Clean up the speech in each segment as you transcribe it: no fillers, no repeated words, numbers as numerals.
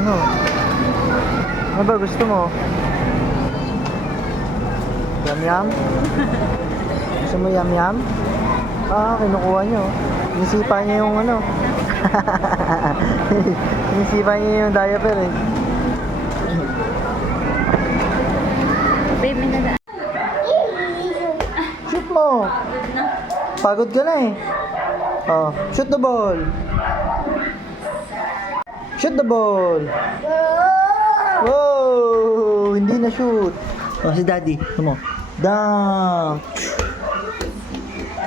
Ano? Ano ba gusto mo? Yam-yam? Gusto mo yam-yam? Ah, kinukuha nyo. Inisipa niya yung ano. Inisipa niya yung diaper eh. Babe, may nadaan. Shoot mo! Pagod ka na eh. Oh, shoot the ball. Shoot the ball. Wow! Hindi na shoot. Oh, si Daddy. Come on. Dunk!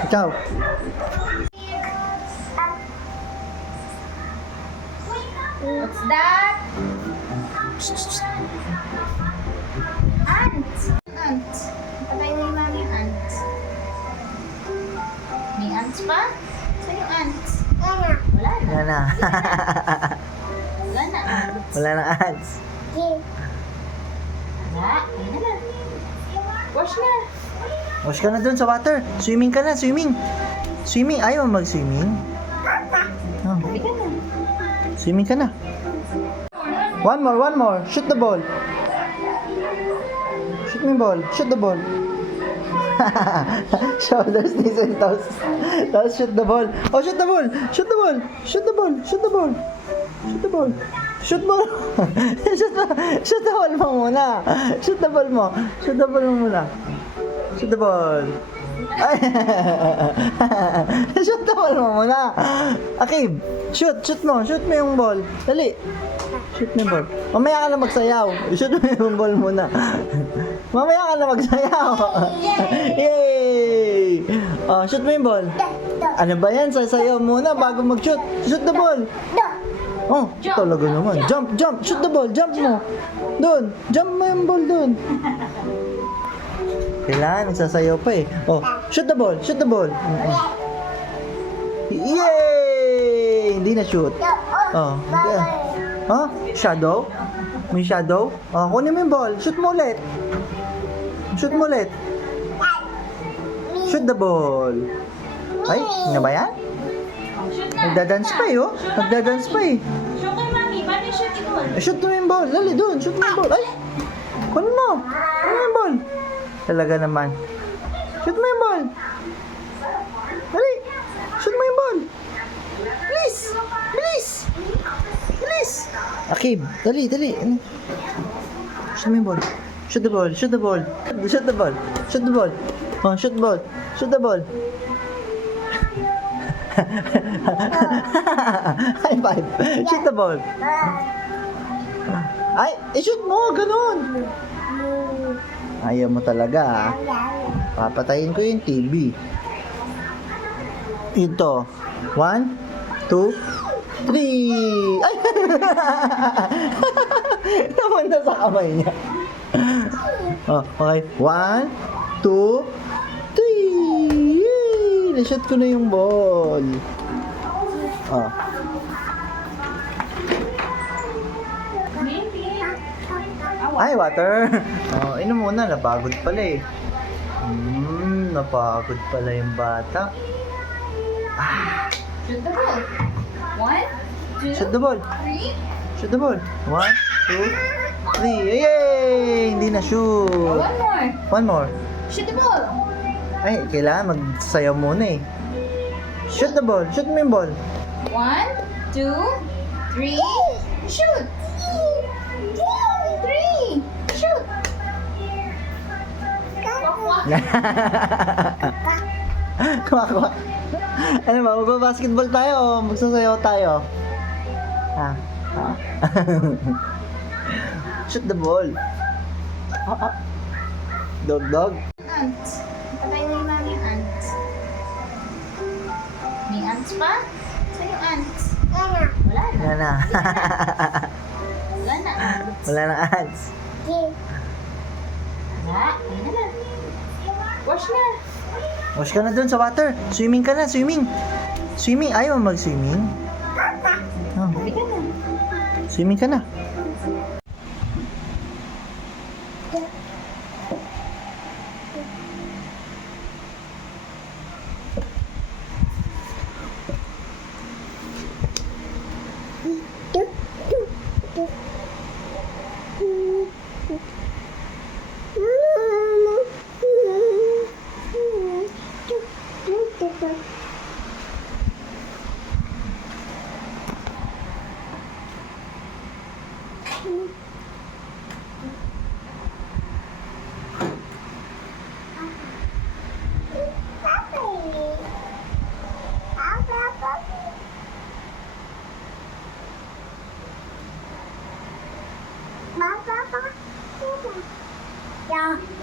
Ikaw. What's that? Ant! Ant. Patay na yung mami ant. May ants pa? Saan yung ants? Wala na. Wala na. Wala na ants. Wala na ads. Wala. Ayun na. Wash na. Wash ka na dun sa water. Swimming ka na, swimming. Swimming. Ayaw mo mag-swimming? Oh. Hindi ka na. Swimming ka na. One more. Shoot the ball. Shoot me ball. Shoot the ball. Shoulders, knees, and toes. Tapos shoot the ball. Oh, shoot the ball. Shoot the ball. Shoot the ball. Shoot the ball. Shoot the ball. Shoot ball. Shoot the ball mo muna. Shoot the ball mo. Shoot the ball mo muna. Shoot the ball. Ay. Shoot the ball mo muna. Akib, shoot mo yung ball. Dali. Shoot mo yung ball. Mamaya ka na magsayaw. Shoot mo yung ball muna. Mamaya ka na magsayaw. Yay! Oh, shoot mo yung ball. Ano ba yan? Sasayaw muna bago mag-shoot. Shoot the ball. Oh, talaga naman. Jump. Shoot the ball. Jump mo. Doon. Jump mo yung ball doon. Kailangan, nagsasayaw pa eh. Oh, shoot the ball. Yay! Hindi na shoot. Oh, huh? Shadow? May shadow? Oh, kunin mo yung ball. Shoot mo ulit. Shoot the ball. Ay, ano ba yan? Shoot na. Nagdadance pa eh, oh. Nagdadance pa eh. Shoot kay mami. Paano yung shoot ito? Shoot mo yung ball. Dali, doon. Shoot mo yung ball. Ay! Kunin mo yung ball. Talaga naman. Shoot mo yung ball. Dali. Shoot mo yung ball. Bilis. Akib, dali. Shoot mo yung ball. Shoot the ball. Oh, shoot the ball. High five. Shoot the ball. Ay, shoot mo, ganun. Ayaw mo talaga, ah. Papatayin ko yung TV. Ito. 1, 2, 3. Ay! Namunta sa kamay niya. Oh, okay. 1, 2, 3. Yay! Na-shoot ko na yung ball. Oh. Ay, water. Oh, inom muna. Napagod pala eh. Napagod pala yung bata. Shoot the ball. 1, 2, Shoot the ball. 3. Shoot the ball. 1, 2, 3. Yay! Hindi na shoot. One more. One more. Shoot the ball. Ay, kailangan magsayaw muna eh. Shoot the ball. Shoot mo yung ball. 1, 2, 3. Shoot. 3. Shoot. Kumakwa. Ano ba? Magbabasketball tayo o magsasayaw tayo? Ha? Shoot the ball. Dog. Ant. Patay na yung mami ant. May ants pa? Saan yung ants? Wala Wala na. Wala na ants. Wala na ads. Wala. Ayun na. Wash na. Wash ka na dun sa water. Swimming ka na, swimming. Ayaw mo mag-swimming? Oh. Hindi ka na. Swimming ka na. Tuh. Yeah.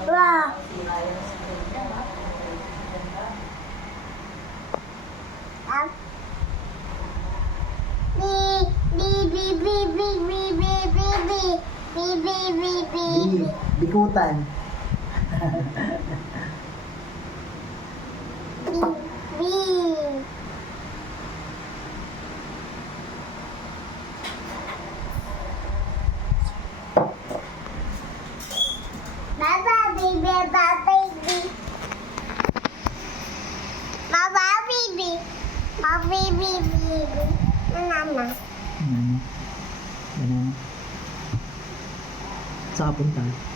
Wow. Bikutan. Banana. Banana. Saan ka punta?